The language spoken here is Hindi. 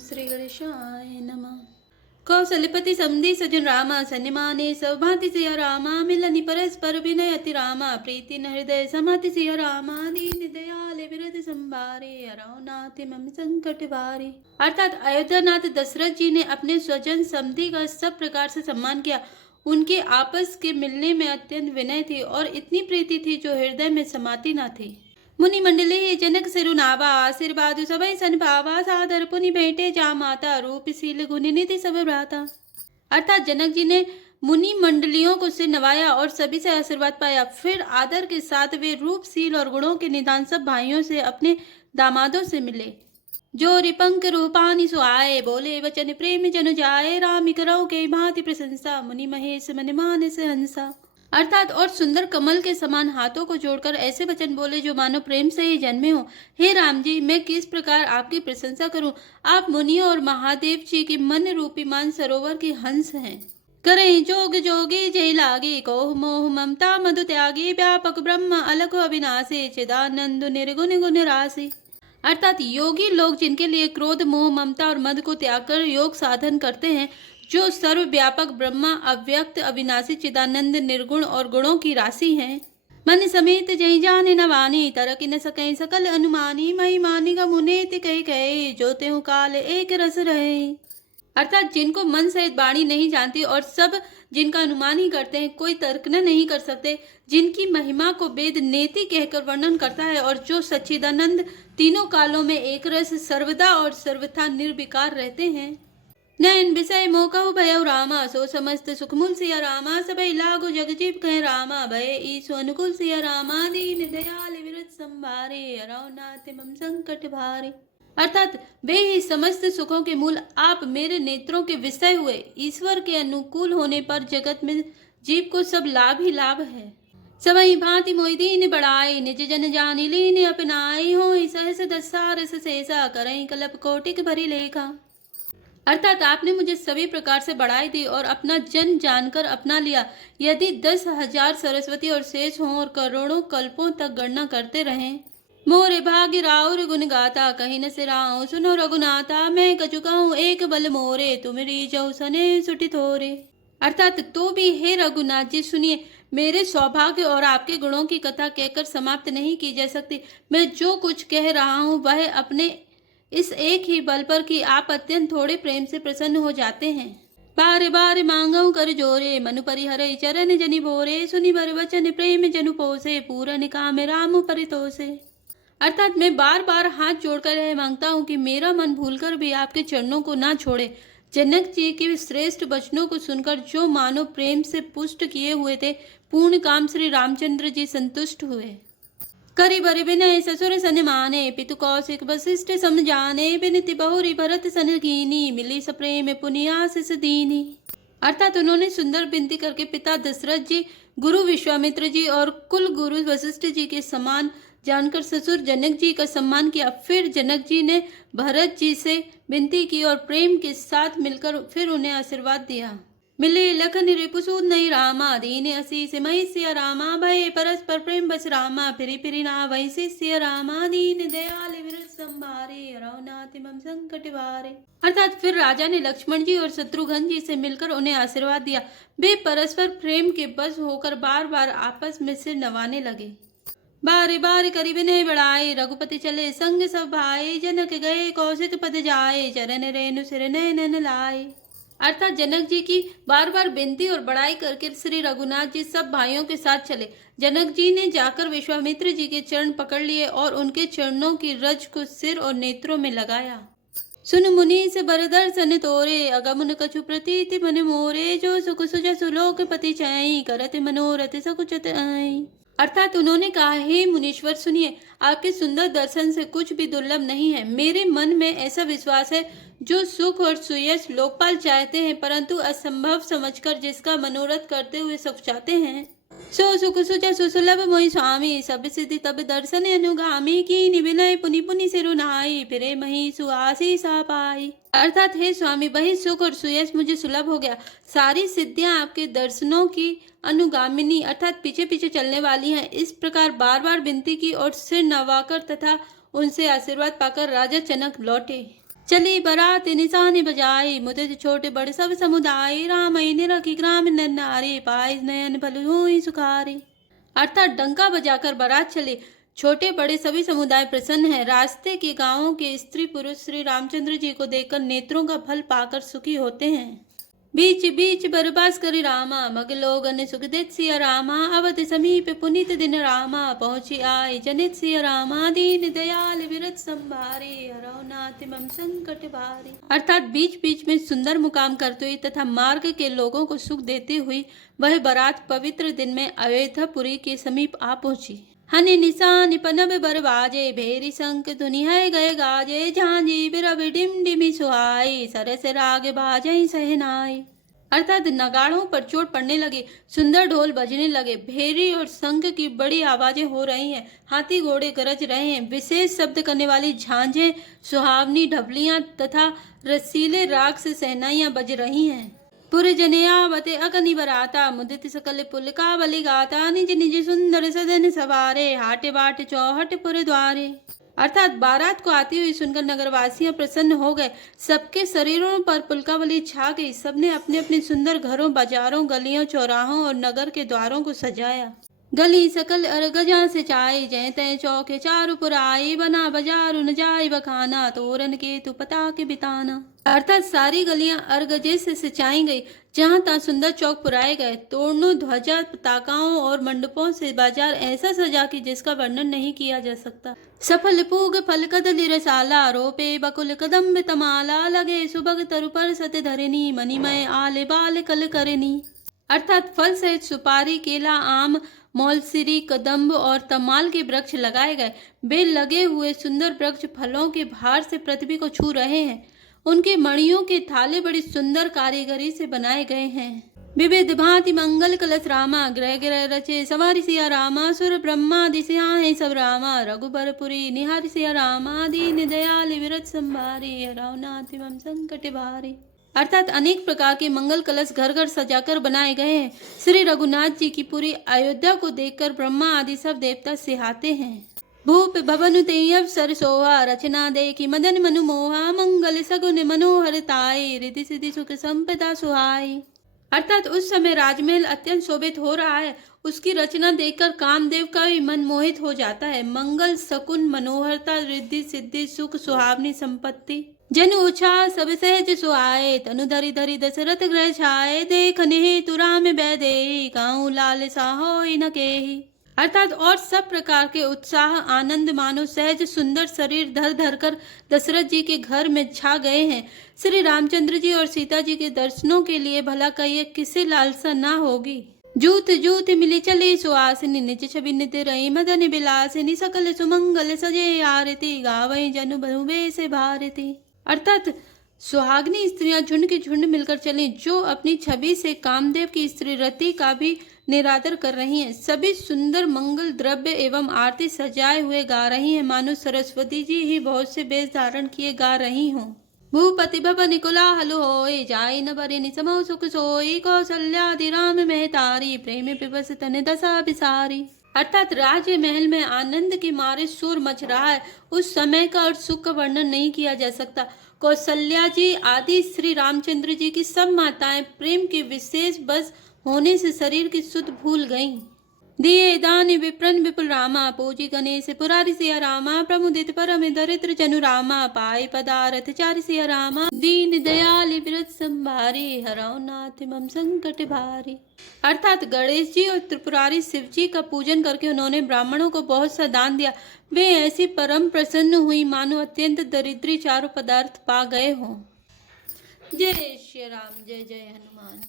श्री गणेशाय नमः। कौशलपति समधि सजन रामा सन्निमाने सौभाति सिया रामा मिलनि परस्पर विनय अति रामा प्रीति न हृदय समाति सिया रामा दीन दयाल विरद संभारे अरौनाथ मम संकट भारे। अर्थात अयोध्यानाथ दशरथ जी ने अपने स्वजन समधि का सब प्रकार से सम्मान किया। उनके आपस के मिलने में अत्यंत विनय थी और इतनी प्रीति थी जो हृदय में समाती न थी। मुनि मंडली जनक सिरुनावा आशीर्वाद सबै सन भावा सादर पुनि भेंटे जा माता रूपशील गुण निधि सब भ्राता। अर्थात जनक जी ने मुनि मंडलियों को सिर नवाया और सभी से आशीर्वाद पाया। फिर आदर के साथ वे रूपशील और गुणों के निधान सब भाइयों से अपने दामादों से मिले। जो रिपंक रूपानी सुआए बोले वचन प्रेम जन जाए राम करौ के भांति प्रशंसा मुनि महेश मन मानस हंसा। अर्थात और सुंदर कमल के समान हाथों को जोड़कर ऐसे वचन बोले जो मानो प्रेम से ही जन्मे हो। हे राम जी, मैं किस प्रकार आपकी प्रशंसा करूं? आप मुनियों और महादेव जी की मन रूपी मान सरोवर की हंस हैं। करें जोग जोगी जय लागे कोह मोह ममता मधु त्यागी व्यापक ब्रह्म अलख अविनाशी चिदानंद निर्गुण गुण राशि। अर्थात योगी लोग जिनके लिए क्रोध मोह ममता और मद को त्याग कर योग साधन करते हैं, जो सर्वव्यापक ब्रह्मा अव्यक्त अविनाशी चिदानंद निर्गुण और गुणों की राशि हैं। मन समेत जय जाने न वानी तरक न सके सकल अनुमानी मई मानी का मुनेति कही कहे जो तेहु काल एक रस रहे। अर्थात जिनको मन सहित वाणी नहीं जानती और सब जिनका अनुमान ही करते हैं, कोई तर्कन नहीं कर सकते, जिनकी महिमा को वेद नेति कहकर वर्णन करता है और जो सच्चिदानंद तीनों कालों में एक रस सर्वदा और सर्वथा निर्विकार रहते हैं। नयन विषय मोकहु भयउ रामा सो समस्त सुखमूल सिया रामा सबई लागो जगजीव कह रामा भय ईसु अनुकूल सिया रामा दीन दयाल विरत संभारे अरौनाथ मम संकट भारे। अर्थात वे ही समस्त सुखों के मूल आप मेरे नेत्रों के विषय हुए। ईश्वर के अनुकूल होने पर जगत में जीव को सब लाभ ही लाभ है। सबई भांति मोहि दीन बढ़ाई निज जन जानि लीन अपनाई हो सहस दसारस शेषा करई कल्प कोटिक भरी लेखा। अर्थात आपने मुझे सभी प्रकार से बढ़ाई दी और अपना जन जानकर अपना लिया। यदि 10,000 सरस्वती और शेष हों और करोड़ों कल्पों तक गणना करते रहें। मोरे भाग्य राउर गुण गाता कहीं न सिराऊं सुनो रघुनाथा मैं कचुकाऊं एक बल मोरे तुमरी जौ सने सुटी थोरे। अर्थात तो भी हे रघुनाथ जी सुनिए, मेरे सौभाग्य और आपके गुणों की कथा कहकर समाप्त नहीं की जा सकती। मैं जो कुछ कह रहा हूँ वह अपने इस एक ही बल पर कि आप अत्यंत थोड़े प्रेम से प्रसन्न हो जाते हैं। बार बार मांगऊ कर जोरे मनु परिहरे चरण जनि भोरे सुनि बर वचन प्रेम जनु पोसे पूरन काम राम परितोषे। अर्थात मैं बार बार हाथ जोड़कर यह मांगता हूँ कि मेरा मन भूलकर भी आपके चरणों को ना छोड़े। जनक जी के श्रेष्ठ वचनों को सुनकर जो मानो प्रेम से पुष्ट किए हुए थे, पूर्ण काम श्री रामचंद्र जी संतुष्ट हुए। करि बर विनय ससुर सन माने पितु कौशिक वशिष्ठ समझाने बिनति बहुरी भरत सन कीनी मिली सप्रेम पुनियासिस दीनी। अर्थात उन्होंने सुंदर विनती करके पिता दशरथ जी, गुरु विश्वामित्र जी और कुल गुरु वशिष्ठ जी के समान जानकर ससुर जनक जी का सम्मान किया। फिर जनक जी ने भरत जी से विनती की और प्रेम के साथ मिलकर फिर उन्हें आशीर्वाद दिया। मिले लखन रिपुसूद नहीं रामा दीन असीस मई सिया रामा भय परस्पर प्रेम बस रामा फिरी फिरी ना वैसी सिया रामा दीन दयाल विरत संभारे रघुनाथ मम संकट भारे। अर्थात फिर राजा ने लक्ष्मण जी और शत्रुघ्न जी से मिलकर उन्हें आशीर्वाद दिया। वे परस्पर प्रेम के बस होकर बार बार आपस में सिर नवाने लगे। बार बार करी विनय बढ़ाए रघुपति चले संग सब भाई जनक गए कौशिक पद जाए चरण रेणु सिर नयन लाए। अर्थात जनक जी की बार बार विनती और बड़ाई करके श्री रघुनाथ जी सब भाइयों के साथ चले। जनक जी ने जाकर विश्वामित्र जी के चरण पकड़ लिए और उनके चरणों की रज को सिर और नेत्रों में लगाया। सुन मुनि से बर दर्शन तोरे अगमन कछु प्रतीति मन मोरे जो सुख सुज सुलोक पति चाई करत मनोरथ सकुचत आई। अर्थात उन्होंने कहा, हे मुनीश्वर सुनिए, आपके सुंदर दर्शन से कुछ भी दुर्लभ नहीं है। मेरे मन में ऐसा विश्वास है जो सुख और सुयश लोकपाल चाहते हैं परंतु असंभव समझकर जिसका मनोरथ करते हुए सुख चाहते हैं। सो सुख सुचा सुसुलभ मोहि स्वामी सब सिद्धि तब दर्शन अनुगामी की विनय पुनि पुनि सिरुनाई फिरे मही सुआसी सा पाई। अर्थात हे स्वामी, वही सुख और सुयश मुझे सुलभ हो गया। सारी सिद्धियां आपके दर्शनों की अनुगामिनी अर्थात पीछे पीछे चलने वाली हैं। इस प्रकार बार बार विनती की और सिर नवाकर तथा उनसे आशीर्वाद पाकर राजा जनक लौटे। चली बारात निशानी बजाई, मुदित छोटे बड़े सब समुदाय, राम निरखी ग्राम नर नारी, पाई नयन भल हुई सुखारी। अर्थात डंका बजाकर बारात चली, छोटे बड़े सभी समुदाय प्रसन्न है। रास्ते के गांवों के स्त्री पुरुष श्री रामचंद्र जी को देखकर नेत्रों का फल पाकर सुखी होते हैं। बीच बीच बरबास करी रामा, मग लोगन सुख देत सिया रामा, अवध समीप पुनीत दिन रामा, पहुंची आई जनित सिया रामा, दीन दयाल विरत संभारे, हरौ नाथ मम संकट भारी। अर्थात बीच बीच में सुंदर मुकाम करते हुए तथा मार्ग के लोगों को सुख देते हुए वह बारात पवित्र दिन में अयोध्यापुरी के समीप आ पहुंची। हनि निशान पनब बरबाजे, भेरी शंख धुनि है गए गाजे, झांझी बिरब डिम डिमी सुहाई, सरस राग बाजई सहनाई। अर्थात नगाड़ों पर चोट पड़ने लगी, सुंदर ढोल बजने लगे, भेरी और शंख की बड़ी आवाजें हो रही हैं, हाथी घोड़े गरज रहे हैं, विशेष शब्द करने वाली झांझें, सुहावनी ढबलियां तथा रसीले राग से सहनाइयां बज रही हैं। पुर जनेयावते अगनि बराता, मुदित सकल पुलका बलि गाता, निज निज सुंदर सदन सवारे, हाटे बाट चौहट पुर द्वारे। अर्थात बारात को आती हुई सुनकर नगरवासियां प्रसन्न हो गए, सबके शरीरों पर पुलकावली छा गई, सबने अपने अपने सुंदर घरों, बाजारों, गलियों, चौराहों और नगर के द्वारों को सजाया। गली सकल अरगजा से चाई, जय तय चौके चारु पुराई, बना बाजारु न जाय बखाना, तोरन के तु पता के बिताना। अर्थात सारी गलियां अरगजे से सिंचाई गई, जहां तहां सुंदर चौक पुराए गए, तोरणों, ध्वजा, पताकाओं और मंडपों से बाजार ऐसा सजा कि जिसका वर्णन नहीं किया जा सकता। सफल पूग फल कदली रसाला, रोपे बकुल कदम्ब तमाला, लगे सुबग तरु पर सत धरनी, मणिमय आले बाल कल करनी। अर्थात फल सहित सुपारी, केला, आम, मौलसिरी, कदम्ब और तमाल के वृक्ष लगाए गए। वे लगे हुए सुंदर वृक्ष फलों के भार से पृथ्वी को छू रहे हैं। उनके मणियों के थाले बड़ी सुंदर कारीगरी से बनाए गए हैं। विविध भांति मंगल कलश रामा, ग्रह ग्रह रचे सवारी सिया रामा, सुर ब्रह्मा दिशा सब रामा, रघुबरपुरी निहारी सिया रामा, दीन दयाल विरत संभारी, हरौ नाथ मम संकट भारी। अर्थात अनेक प्रकार के मंगल कलश घर घर सजाकर बनाए गए हैं। श्री रघुनाथ जी की पूरी अयोध्या को देखकर ब्रह्मा आदि सब देवता सिहाते हैं। भूप भवन तेयब सर सोहा, रचना देखी मदन मनु मोहा, मंगल सगुन मनोहर ताई, रिद्धि सिद्धि सुख संपदा सुहाई। अर्थात उस समय राजमहल अत्यंत शोभित हो रहा है, उसकी रचना देखकर कामदेव का भी मन मोहित हो जाता है। मंगल सकुन मनोहरता, रिद्धि सिद्धि सुख सुहावनी संपत्ति, जन उछा सब सहज सुहाए, तनु धरि धरि दशरथ ग्रह छाए, देखने हेतु राम बैदेही, काहू लाल साहोई न केही। अर्थात और सब प्रकार के उत्साह आनंद मानो सहज सुंदर शरीर धर धर कर दशरथ जी के घर में छा गए हैं। श्री रामचंद्र जी और सीता जी के दर्शनों के लिए भला कहिए किसे लालसा ना होगी। जूत जूत मिली चली सुहासिनी, निज छवि नित रही मदन बिलासिनी, सकल सुमंगल सजे आरती, गावई जनु बहुबे से भारती। अर्थात सुहागनी स्त्रियां झुंड के झुंड मिलकर चली, जो अपनी छवि से कामदेव की स्त्री रति का भी निरादर कर रही हैं। सभी सुंदर मंगल द्रव्य एवं आरती सजाए हुए गा रही हैं, मानो सरस्वती जी ही बहुत से वेश धारण किए गा रही हों। भूपति भवन कोलाहल होय, जाय न बरे निसमो सुख सोई, कौशल्यादि राम महतारी, प्रेम पिबस तन दशा बिसारी। अर्थात राज्य महल में आनंद के मारे शोर मच रहा है। उस समय का और सुख का वर्णन नहीं किया जा सकता। कौशल्या जी आदि श्री रामचंद्र जी की सब माताएं प्रेम के विशेष बस होने से शरीर की सुध भूल गईं। दिए दान विप्रन विपुल रामा, पूजी गणेश पुरारी सिया रामा, प्रमुदित परम दरिद्र जनु रामा, पाए पदारथ चारि सिया रामा, दीन दयाल विरत संभारी, हरौ नाथ मम संकट भारी। अर्थात गणेश जी और त्रिपुरारी शिव जी का पूजन करके उन्होंने ब्राह्मणों को बहुत सा दान दिया। वे ऐसी परम प्रसन्न हुई मानो अत्यंत दरिद्री चारों पदार्थ पा गए हों। जय श्री राम, जय जय हनुमान।